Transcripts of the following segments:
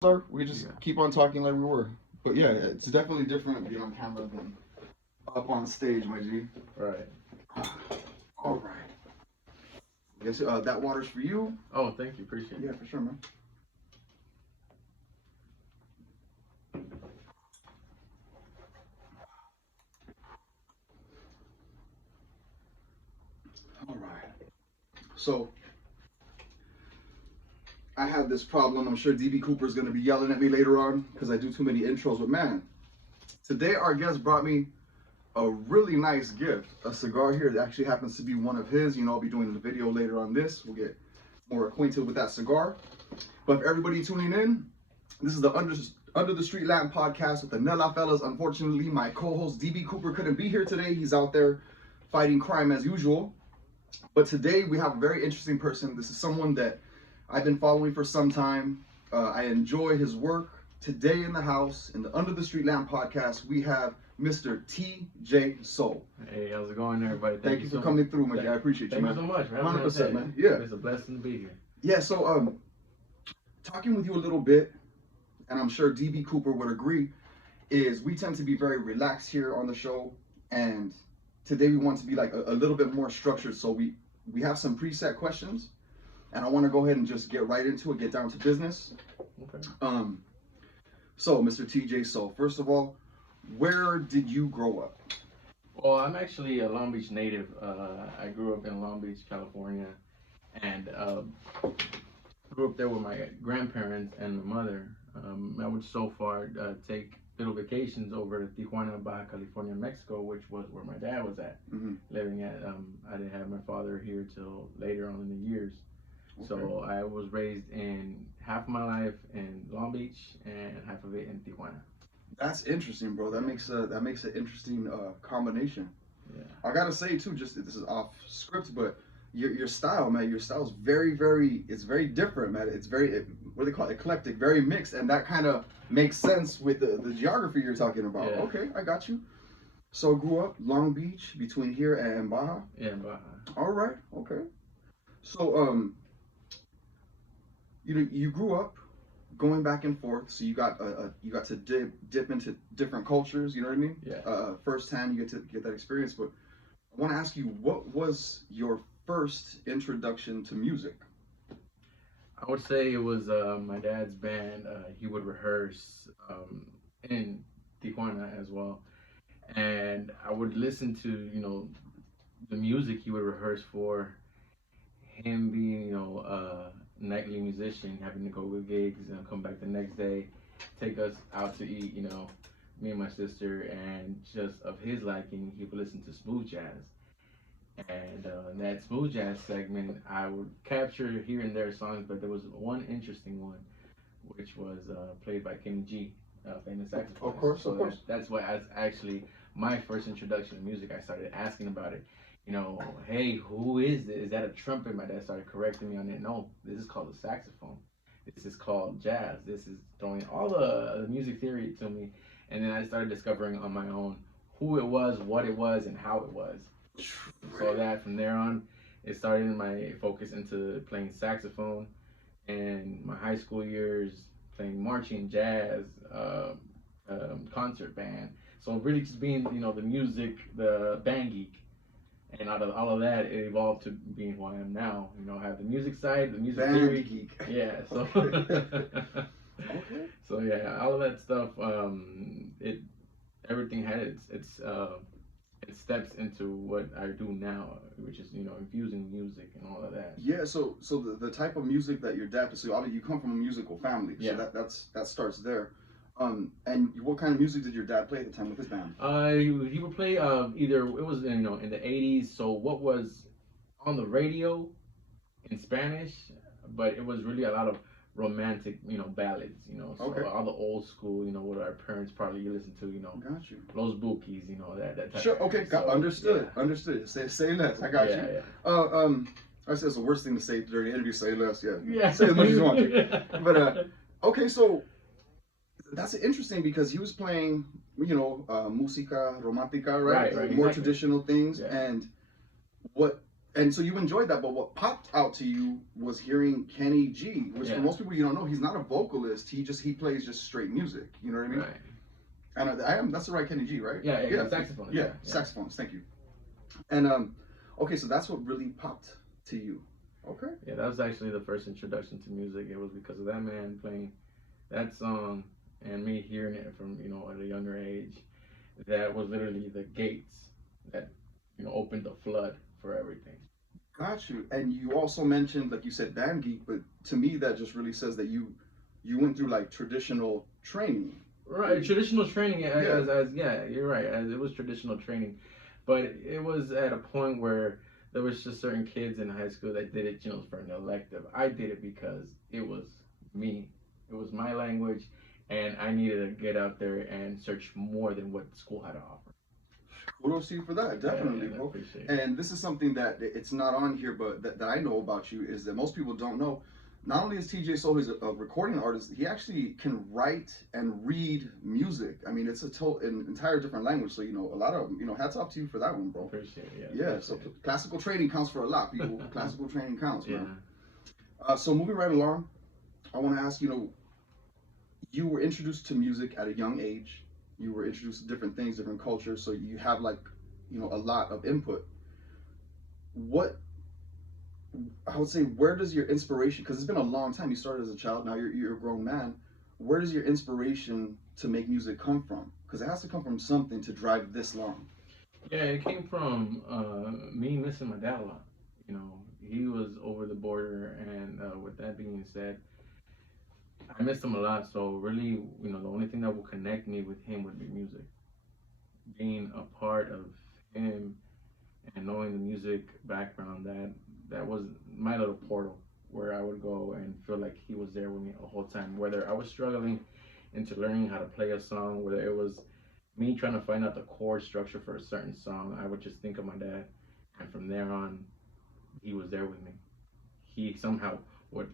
Sir, we just keep on talking like we were. But yeah, it's definitely different being on camera than up on stage, my G. Right. All right. I guess that water's for you. Oh, thank you. Appreciate it. Yeah, for sure, man. All right. So I had this problem. I'm sure DB Cooper's gonna be yelling at me later on because I do too many intros. But man, today our guest brought me a really nice gift. A cigar here that actually happens to be one of his. You know, I'll be doing the video later on this. We'll get more acquainted with that cigar. But for everybody tuning in, this is the Under the Street Lamp podcast with the Nella fellas. Unfortunately, my co-host DB Cooper couldn't be here today. He's out there fighting crime as usual. But today we have a very interesting person. This is someone that I've been following for some time. I enjoy his work. Today in the house, in the Under the Street Lamp podcast, we have Mr. T.J. Soul. Hey, how's it going, everybody? Thank you for coming through, my guy. I appreciate you, man. Thank you so much, man. 100%, man. Yeah. It's a blessing to be here. Yeah, so talking with you a little bit, and I'm sure DB Cooper would agree, is we tend to be very relaxed here on the show, and today we want to be like a little bit more structured. So we have some preset questions, and I want to go ahead and just get right into it, get down to business. Okay. So Mr. TJ Soul, first of all, where did you grow up? Well, I'm actually a Long Beach native. I grew up in Long Beach, California, and grew up there with my grandparents and my mother. I would so far take little vacations over to Tijuana, Baja California, Mexico, which was where my dad was at, living at. I didn't have my father here till later on in the years. Okay. So I was raised in half of my life in Long Beach and half of it in Tijuana. That's interesting, bro. That makes an interesting combination. Yeah. I gotta say too, just this is off script, but your style, man, your style is very, it's very different, man. It's very, what do they call it, eclectic, very mixed, and that kind of makes sense with the geography you're talking about. Yeah. Okay, I got you. So grew up Long Beach, between here and Baja. Yeah, Baja. All right, okay. So you grew up going back and forth, so you got to dip into different cultures. You know what I mean? Yeah. Firsthand, you get to get that experience. But I want to ask you, what was your first introduction to music? I would say it was my dad's band. He would rehearse in Tijuana as well, and I would listen to the music he would rehearse for. Him being a nightly musician, having to go to gigs and come back the next day, take us out to eat. Me and my sister, and just of his liking, he would listen to smooth jazz. And in that smooth jazz segment, I would capture here and there songs, but there was one interesting one, which was played by Kenny G, famous saxophonist. Of course, so of course. That's what actually my first introduction to music. I started asking about it. Hey, who is this? Is that a trumpet? My dad started correcting me on it. No, this is called a saxophone. This is called jazz. This is throwing all the music theory to me. And then I started discovering on my own who it was, what it was, and how it was. So that from there on, it started my focus into playing saxophone. And my high school years, playing marching, jazz, concert band. So really just being, the music, the band geek. And out of all of that, it evolved to being who I am now. I have the music side, the music theory. Geek. Yeah. So. Okay. So yeah, all of that stuff. Everything had it steps into what I do now, which is infusing music and all of that. Yeah. So the type of music that your dad. So obviously you come from a musical family. Yeah. So that starts there. And what kind of music did your dad play at the time with his band? He would play either it was in the 80s. So what was on the radio in Spanish, but it was really a lot of romantic, ballads. So okay. All the old school, what our parents probably listened to. Got you. Los Bookies, that type. Sure. Okay. Understood. Yeah. Understood. Say less. I got you. Yeah. I said it's the worst thing to say during the interview. Say less. Yeah. Yeah. Say as much as you want to. But okay. So that's interesting because he was playing, música romántica, right? Right, More exactly. traditional things. Yeah. And what And so you enjoyed that, but what popped out to you was hearing Kenny G, which for Yeah. most people you don't know, he's not a vocalist. He plays just straight music. You know what I mean? Right. And I am that's the right Kenny G, right? Yeah. Saxophone. Yeah, Yeah. saxophonist. Thank you. And okay, so that's what really popped to you. Okay. Yeah, that was actually the first introduction to music. It was because of that man playing that song and me hearing it from, at a younger age. That was literally the gates that, opened the flood for everything. Got you. And you also mentioned, like you said, band geek, but to me that just really says that you went through like traditional training. Right, traditional training, Yeah. yeah, you're right. As it was traditional training, but it was at a point where there was just certain kids in high school that did it, for an elective. I did it because it was me, it was my language, and I needed to get out there and search more than what school had to offer. Kudos to you for that, Yeah, definitely, I bro. appreciate it. And this is something that it's not on here, but that I know about you is that most people don't know. Not only is TJ Soul he's a recording artist, he actually can write and read music. I mean, it's an entire different language. So a lot of hats off to you for that one, bro. Appreciate it. Yeah. Appreciate So it. classical training counts for a lot, people. Classical training counts, Yeah. man. So moving right along, I want to ask, you were introduced to music at a young age. You were introduced to different things, different cultures. So you have like, a lot of input. What I would say, where does your inspiration? Because it's been a long time. You started as a child. Now you're a grown man. Where does your inspiration to make music come from? Because it has to come from something to drive this long. Yeah, it came from me missing my dad a lot. He was over the border, and with that being said, I missed him a lot. So really, the only thing that will connect me with him would be music. Being a part of him and knowing the music background, that was my little portal where I would go and feel like he was there with me the whole time. Whether I was struggling into learning how to play a song, whether it was me trying to find out the chord structure for a certain song, I would just think of my dad, and from there on, he was there with me. He somehow would,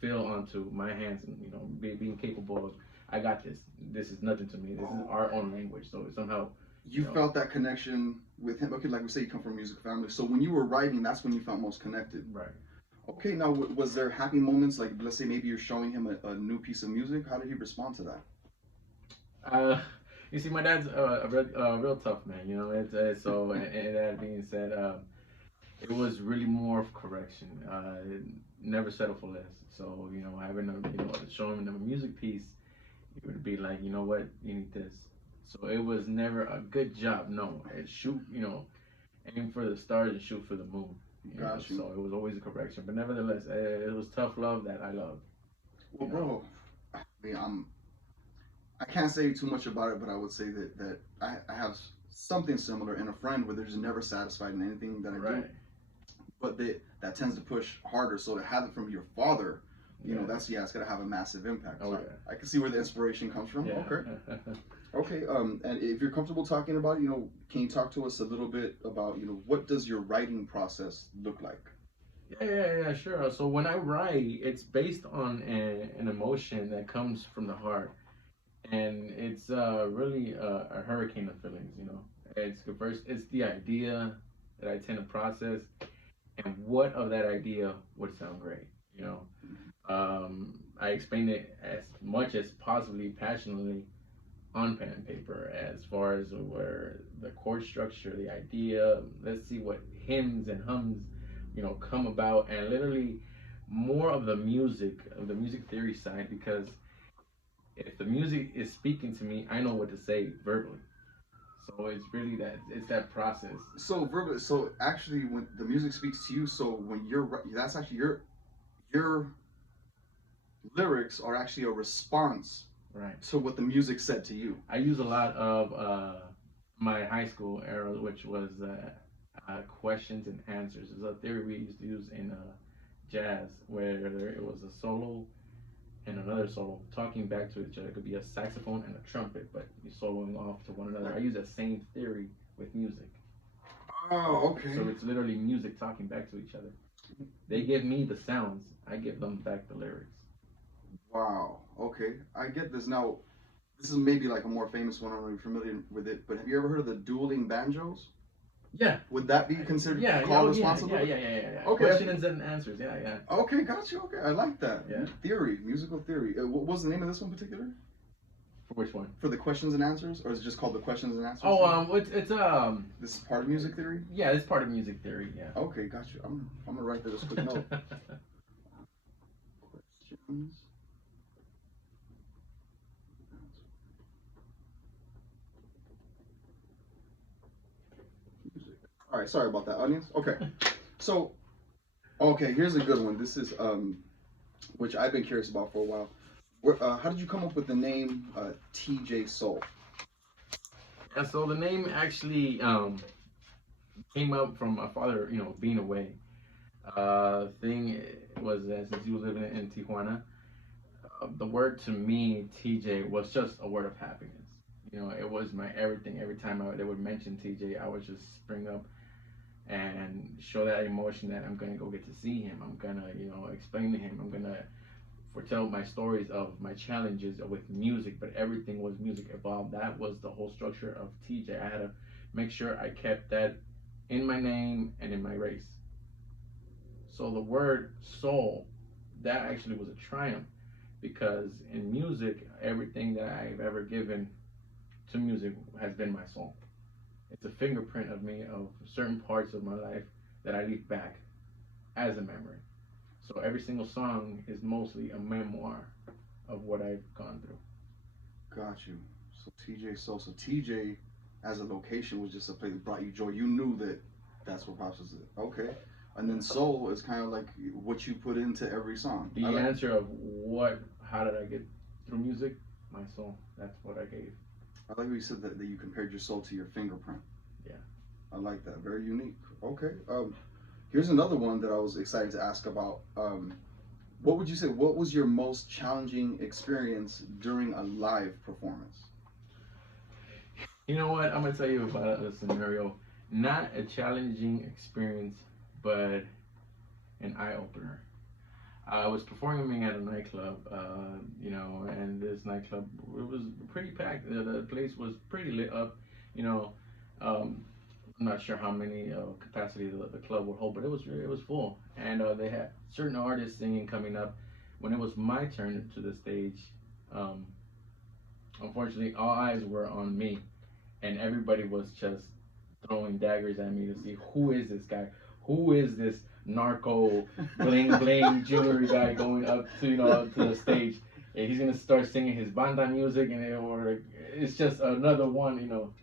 feel onto my hands and being capable of, I got this. This is nothing to me. This is our own language. So somehow, You felt that connection with him. Okay, like we say, you come from a music family. So when you were writing, that's when you felt most connected. right. Okay, now was there happy moments? Like let's say maybe you're showing him a new piece of music. How did he respond to that? Uh, you see, my dad's a real tough man. So and that being said, it was really more of correction. Never settle for less. So having a showing him a music piece, it would be like, you know what, you need this. So it was never a good job. No, it shoot, aim for the stars and shoot for the moon. Got you. So it was always a correction, but nevertheless, it was tough love that I loved. Well, bro, I mean, I can't say too much about it, but I would say that I have something similar in a friend where they're just never satisfied in anything that I do. Right. But that tends to push harder. So to have it from your father, Yeah. it's gonna have a massive impact. Oh, So yeah. I can see where the inspiration comes from. Yeah. Okay. Okay. And if you're comfortable talking about it, can you talk to us a little bit about, what does your writing process look like? Yeah, sure. So when I write, it's based on an emotion that comes from the heart, and it's really a hurricane of feelings. It's the first, it's the idea that I tend to process, and what of that idea would sound great. I explain it as much as possibly passionately on pen and paper, as far as where the chord structure, the idea. Let's see what hymns and hums, come about, and literally more of the music theory side, because if the music is speaking to me, I know what to say verbally. So it's really it's that process. So actually, when the music speaks to you, so when that's actually your lyrics are actually a response Right. to what the music said to you. I use a lot of my high school era, which was questions and answers. It's a theory we used to use in jazz, where it was a solo and another solo talking back to each other. It could be a saxophone and a trumpet, but you're soloing off to one another. I use that same theory with music. Oh, okay. So it's literally music talking back to each other. They give me the sounds, I give them back the lyrics. Wow. Okay, I get this now. This is maybe like a more famous one. I don't know if you're familiar with it, but have you ever heard of the dueling banjos? Yeah. Would that be considered Yeah, call yeah, responsibility? yeah. Okay. Questions and answers. Yeah, yeah. Okay, got you. Okay, I like that. Yeah. Theory, musical theory. What was the name of this one in particular? For which one? For the questions and answers, or is it just called the questions and answers? Oh, it's This is part of music theory. Yeah, it's part of music theory. Yeah. Okay, got you. I'm gonna write that as a quick note. Questions. Music. All right, sorry about that, audience. Okay, so okay, here's a good one. This is which I've been curious about for a while. How did you come up with the name TJ Soul? Yeah, so the name actually came up from my father, being away. Thing was that since he was living in Tijuana, the word to me, TJ, was just a word of happiness. It was my everything. Every time they would mention TJ, I would just spring up and show that emotion that I'm gonna go get to see him. I'm gonna, explain to him. I'm gonna foretell my stories of my challenges with music, but everything was music evolved. That was the whole structure of TJ. I had to make sure I kept that in my name and in my race. So the word soul, that actually was a triumph, because in music, everything that I've ever given to music has been my soul. It's a fingerprint of me, of certain parts of my life that I leave back as a memory. So every single song is mostly a memoir of what I've gone through. Got you. So TJ Soul. So TJ as a location was just a place that brought you joy. You knew that that's what Pops was. Okay. And then soul is kind of like what you put into every song. The answer of how did I get through music? My soul. That's what I gave. I like what you said that you compared your soul to your fingerprint. Yeah. I like that. Very unique. Okay. Here's another one that I was excited to ask about. What would you say? What was your most challenging experience during a live performance? You know what? I'm gonna tell you about a scenario. Not a challenging experience, but an eye opener. I was performing at a nightclub, and this nightclub, it was pretty packed. The place was pretty lit up, I'm not sure how many capacity the club would hold, but it was full, and they had certain artists singing coming up. When it was my turn to the stage, unfortunately, all eyes were on me, and everybody was just throwing daggers at me to see who is this guy, who is this narco bling bling jewelry guy going up to to the stage. And he's gonna start singing his banda music, and it's just another one,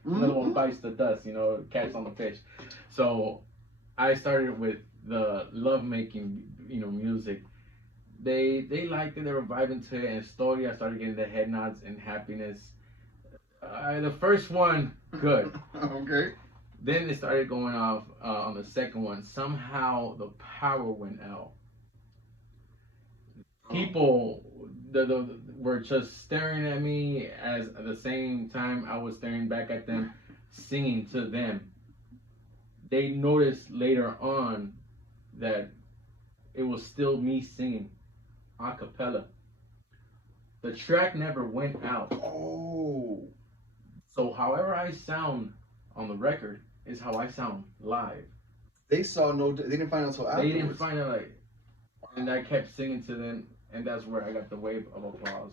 another one bites the dust, cats on the pitch. So I started with the love making, music. They liked it, they were vibing to it, and slowly I started getting the head nods and happiness. The first one, good. Okay. Then it started going off on the second one. Somehow the power went out. People were just staring at me, as at the same time I was staring back at them, singing to them. They noticed later on that it was still me singing a cappella. The track never went out. Oh. So however I sound on the record is how I sound live. They didn't find out until afterwards. They didn't find out, and I kept singing to them, and that's where I got the wave of applause.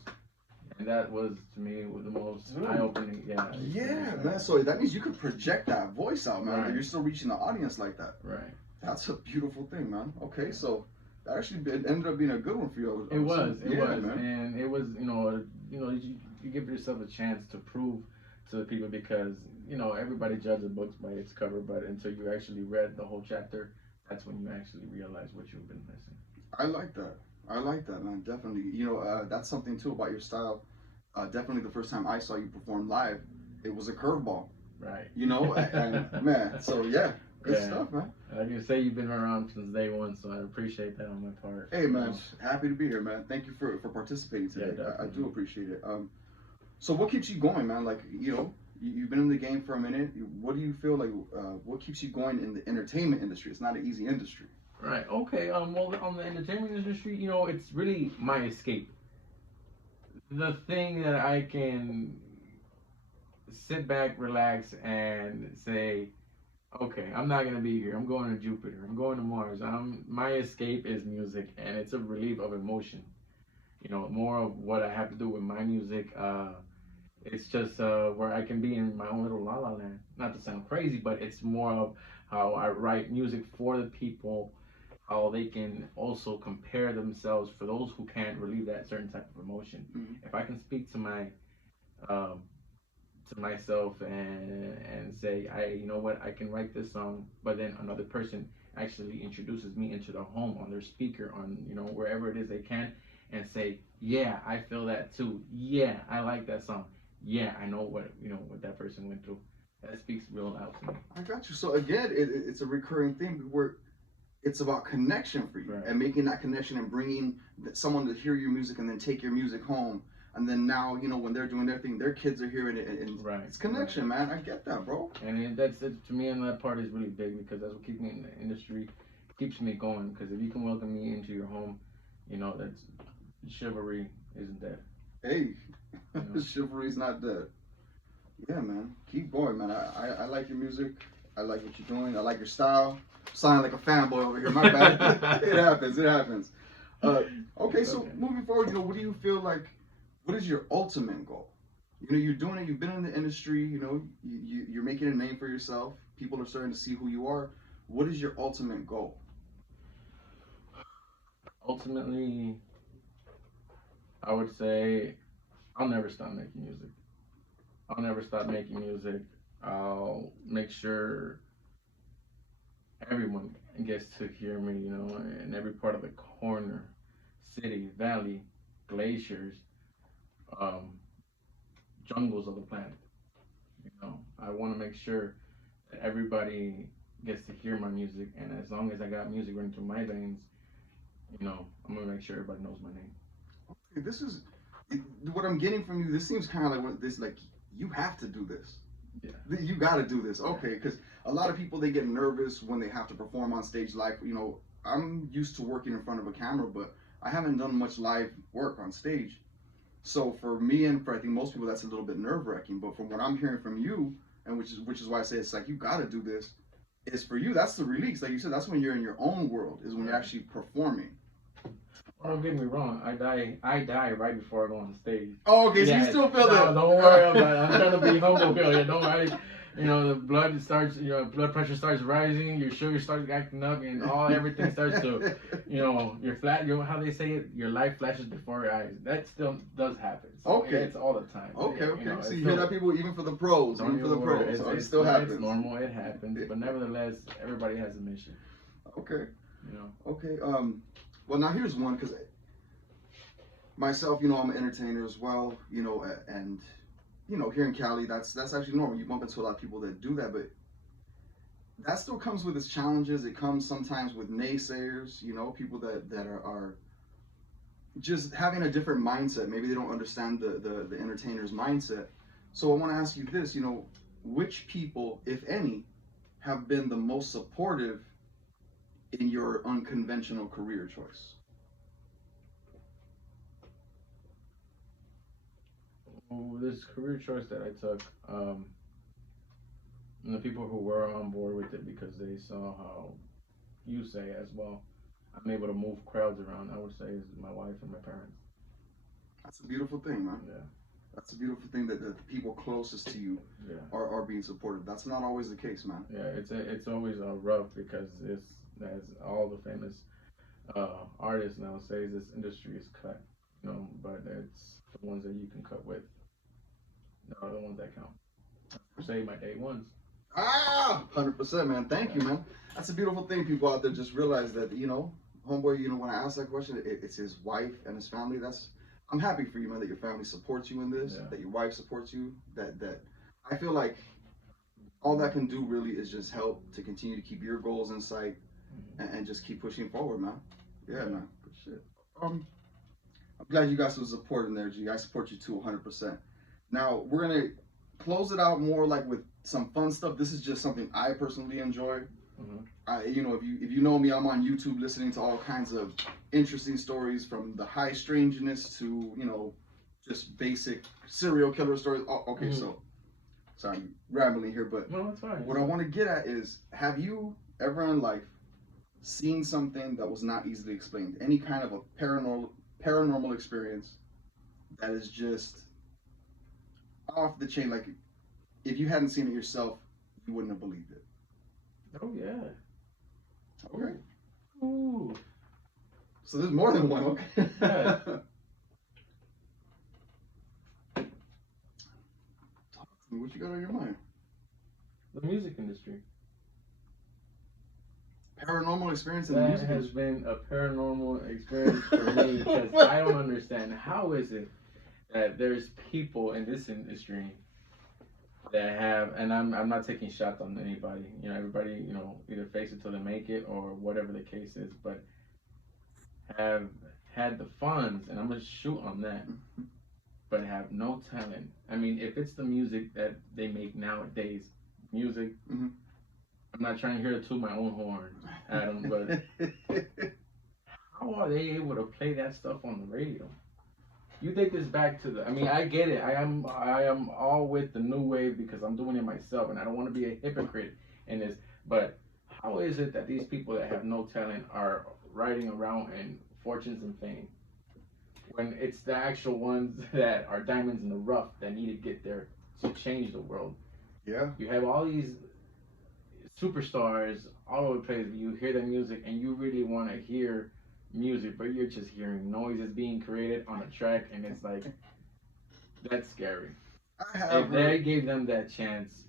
And that was, to me, the most eye-opening. Yeah, man. So that means you could project that voice out, man. Right. You're still reaching the audience like that. Right. That's a beautiful thing, man. Okay, so that actually ended up being a good one for you. It was, man. And it was, you give yourself a chance to prove to the people, because everybody judges books by its cover, but until you actually read the whole chapter, that's when you actually realize what you've been missing. I like that, man. Definitely. That's something too about your style. Definitely the first time I saw you perform live, it was a curveball. Right. And man, so yeah, good stuff, man. Like you say, you've been around since day one, so I appreciate that on my part. Hey, man, happy to be here, man. Thank you for participating today. Yeah, I do appreciate it. So what keeps you going, man? Like, you've been in the game for a minute. What do you feel like? What keeps you going in the entertainment industry? It's not an easy industry. Right. Okay. Well, on the entertainment industry, it's really my escape. The thing that I can sit back, relax, and say, okay, I'm not gonna be here. I'm going to Jupiter. I'm going to Mars. My escape is music, and it's a relief of emotion. You know, more of what I have to do with my music. It's just where I can be in my own little la la land. Not to sound crazy, but it's more of how I write music for the people, how they can also compare themselves for those who can't relieve that certain type of emotion. Mhm. If I can speak um, to myself and say, you know what, I can write this song, but then another person actually introduces me into the home on their speaker on wherever it is they can, and say, yeah, I feel that too. Yeah, I like that song. Yeah, I know what that person went through. That speaks real loud to me. I got you. So again, it's a recurring thing where it's about connection for you, Right. and making that connection and bringing someone to hear your music and then take your music home. And then now, when they're doing their thing, their kids are hearing it, and Right. it's connection, man. I get that, bro. And that's it, to me, and that part is really big because that's what keeps me in the industry, keeps me going. Because if you can welcome me into your home, that's chivalry isn't dead. Hey, chivalry's not dead. Yeah, man. Keep going, man. I like your music. I like what you're doing. I like your style. Sound like a fanboy over here. My bad. It happens. It happens. Okay, so moving forward, what do you feel like? What is your ultimate goal? You're doing it. You've been in the industry. You're making a name for yourself. People are starting to see who you are. What is your ultimate goal? Ultimately, I would say I'll never stop making music. I'll never stop making music. I'll make sure everyone gets to hear me, in every part of the corner, city, valley, glaciers, um, jungles of the planet. I want to make sure that everybody gets to hear my music, and as long as I got music running through my veins, I'm gonna make sure everybody knows my name. Okay, this is what I'm getting from you. This seems kind of like you have to do this. Yeah. You got to do this. Okay, because a lot of people, they get nervous when they have to perform on stage live. I'm used to working in front of a camera, but I haven't done much live work on stage. So for me, and for I think most people, that's a little bit nerve wracking. But from what I'm hearing from you, and which is why I say it's like you got to do this. Is for you, that's the release. Like you said, that's when you're in your own world. Is when you're actually performing. Don't get me wrong. I die right before I go on stage. Oh, okay. So you still feel that? Don't worry about it. I'm trying to be humble here. Don't worry. The blood pressure starts rising. Your sugar starts acting up, and everything starts to, you're flat. How they say it, your life flashes before your eyes. That still does happen. So okay. It's all the time. Okay. So you hear that, people, even for the pros, it still happens. It's normal. It happens, but nevertheless, everybody has a mission. Okay. Okay. Well, now here's one, because myself, I'm an entertainer as well, and here in Cali, that's actually normal. You bump into a lot of people that do that, but that still comes with its challenges. It comes sometimes with naysayers, people that are just having a different mindset. Maybe they don't understand the entertainer's mindset. So I want to ask you this, which people, if any, have been the most supportive in your unconventional career choice? This career choice that I took, and the people who were on board with it because they saw how you say as well, I'm able to move crowds around, I would say, is my wife and my parents. That's a beautiful thing, man. Yeah. That's a beautiful thing that the people closest to you are being supportive. That's not always the case, man. Yeah, it's always rough because it's, as all the famous artists now say, this industry is cut, but it's the ones that you can cut with are the ones that count. Say my day ones. 100%, man. Thank you, man. That's a beautiful thing. People out there just realize that, homeboy, when I asked that question, it's his wife and his family. I'm happy for you, man, that your family supports you in this, that your wife supports you, that I feel like all that can do really is just help to continue to keep your goals in sight and just keep pushing forward, man. Yeah, man. Good shit. I'm glad you guys were supporting there, G. I support you too, 100%. Now, we're going to close it out more like with some fun stuff. This is just something I personally enjoy. If you know me, I'm on YouTube listening to all kinds of interesting stories, from the high strangeness to just basic serial killer stories. Oh, okay, so Sorry, I'm rambling here, but No, it's fine. what I want to get at is, have you ever in life seen something that was not easily explained? Any kind of a paranormal experience that is just off the chain? Like, if you hadn't seen it yourself, you wouldn't have believed it. Oh yeah. Okay. Ooh. So there's more than one. Okay. Yeah. Talk to me. What you got on your mind? The music industry. Paranormal experience in the That music has industry. been a paranormal experience for me because I don't understand how is it that there's people in this industry that have, and I'm not taking shots on anybody. You know, everybody, you know, either face it till they make it or whatever the case is, but have had the funds, and I'm gonna shoot on that, but have no talent. I mean, if it's the music that they make nowadays, music. Mm-hmm. I'm not trying to hear to my own horn, Adam, but how are they able to play that stuff on the radio? You take this back to the. I mean, I get it. I am all with the new wave because I'm doing it myself, and I don't want to be a hypocrite in this. But how is it that these people that have no talent are riding around in fortunes and fame, when it's the actual ones that are diamonds in the rough that need to get there to change the world? Yeah. You have all these superstars all over the place. You hear their music and you really want to hear music, but you're just hearing noises being created on a track, and it's like, that's scary. If they gave them that chance,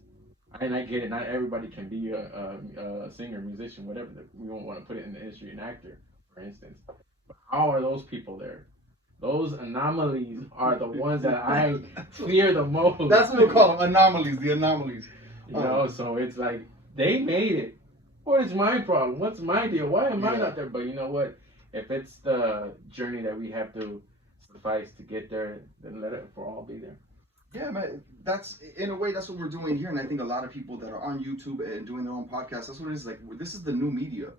and I get it, not everybody can be a singer, musician, whatever. We don't want to put it in the industry, an actor, for instance. But how are those people there? Those anomalies are the ones that I fear the most. That's what we call them, anomalies. The anomalies. You know, so it's like, they made it. What is my problem? What's my deal? Why am I not there? But you know what? If it's the journey that we have to suffice to get there, then let it for all be there. Yeah, man. That's, in a way, that's what we're doing here. And I think a lot of people that are on YouTube and doing their own podcasts, that's what it is. Like, this is the new media.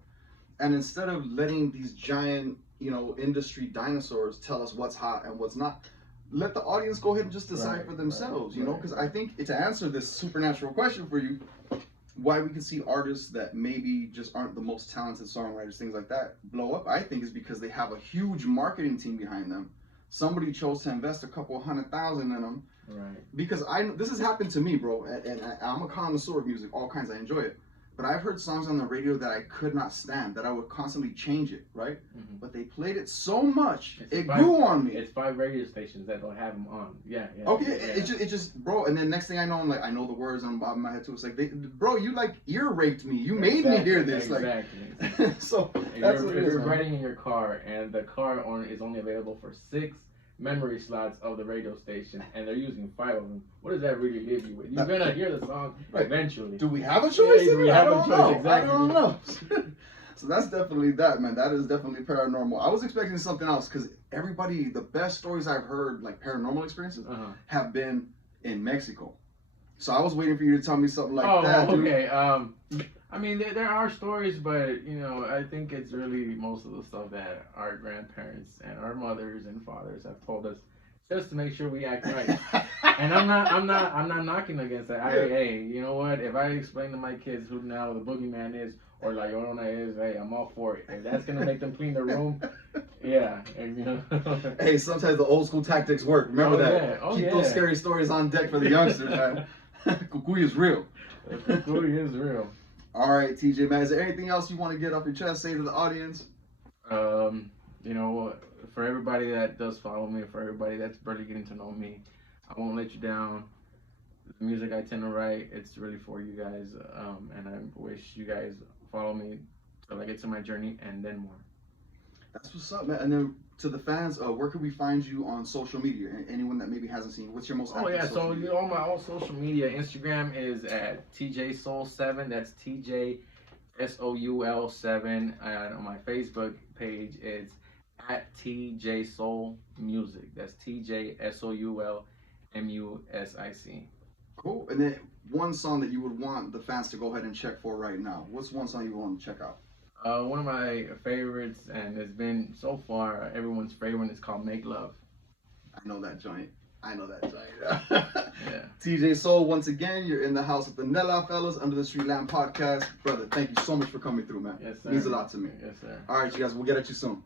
And instead of letting these giant, you know, industry dinosaurs tell us what's hot and what's not, let the audience go ahead and just decide for themselves, you know? Because I think to answer this supernatural question for you, why we can see artists that maybe just aren't the most talented songwriters, things like that, blow up, I think is because they have a huge marketing team behind them. Somebody chose to invest a couple $100,000 in them. Right. Because this has happened to me, bro, and I'm a connoisseur of music, all kinds, I enjoy it. But I've heard songs on the radio that I could not stand, that I would constantly change it, right? Mm-hmm. But they played it so much, it grew on me. It's 5 radio stations that don't have them on. Yeah. Okay, yeah. It just, bro, and then next thing I know, I'm like, I know the words on the bottom of my head too. It's like, bro, you like ear raped me. You made me hear this. Exactly. Like, so that's what it is. You're riding in your car, and the car is only available for 6 memory slots of the radio station, and they're using 5 of them. What does that really leave you with? You're gonna hear the song eventually. Do we have a choice? I don't know. Exactly. I don't know. So that's definitely that, man. That is definitely paranormal. I was expecting something else because everybody, the best stories I've heard, like paranormal experiences, have been in Mexico. So I was waiting for you to tell me something like that. Oh, okay. I mean, there are stories, but, you know, I think it's really most of the stuff that our grandparents and our mothers and fathers have told us just to make sure we act right. And I'm not knocking against that. Hey, you know what? If I explain to my kids who now the boogeyman is or La Llorona is, hey, I'm all for it. If that's gonna make them clean their room, yeah. And, you know. Hey, sometimes the old school tactics work. Remember that. Keep those scary stories on deck for the youngsters, man. Cucuy is real. Cucuy is real. All right, TJ, man. Is there anything else you want to get off your chest, say to the audience? You know, for everybody that does follow me, for everybody that's barely getting to know me, I won't let you down. The music I tend to write, it's really for you guys, and I wish you guys follow me till I get to my journey and then more. That's what's up, man. And then to the fans, where can we find you on social media? Anyone that maybe hasn't seen, what's your most active social media? So on my all social media, Instagram is at TJSoul7. That's TJSOUL7. And on my Facebook page, it's at TJSoulMusic. That's TJSOULMUSIC. Cool. And then one song that you would want the fans to go ahead and check for right now. What's one song you want to check out? One of my favorites, and it's been so far everyone's favorite, is called Make Love. I know that joint. I know that, right? Yeah. TJ Soul, once again, you're in the house with the Nella fellas under the Street Lamp podcast. Brother, thank you so much for coming through, man. Yes, sir. It means a lot to me. Yes, sir. All right, you guys, we'll get at you soon.